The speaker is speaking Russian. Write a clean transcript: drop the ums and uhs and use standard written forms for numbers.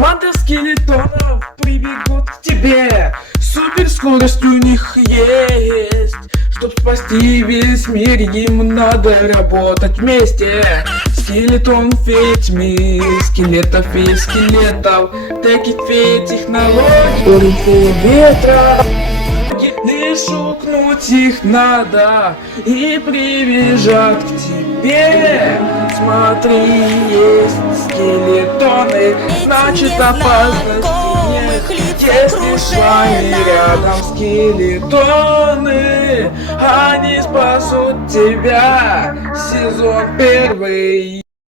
Команда скелетонов прибегут к тебе. Суперскорость у них есть. Чтоб спасти весь мир, им надо работать вместе. Скелетон фейт ми, скелетов и скелетов. Таких фейт технологий, порывы ветра. Лишь укнуть их надо и привяжат к тебе. Смотри, есть скелетоны, значит опасности нет. Если с вами рядом скелетоны, они спасут тебя. Сезон первый.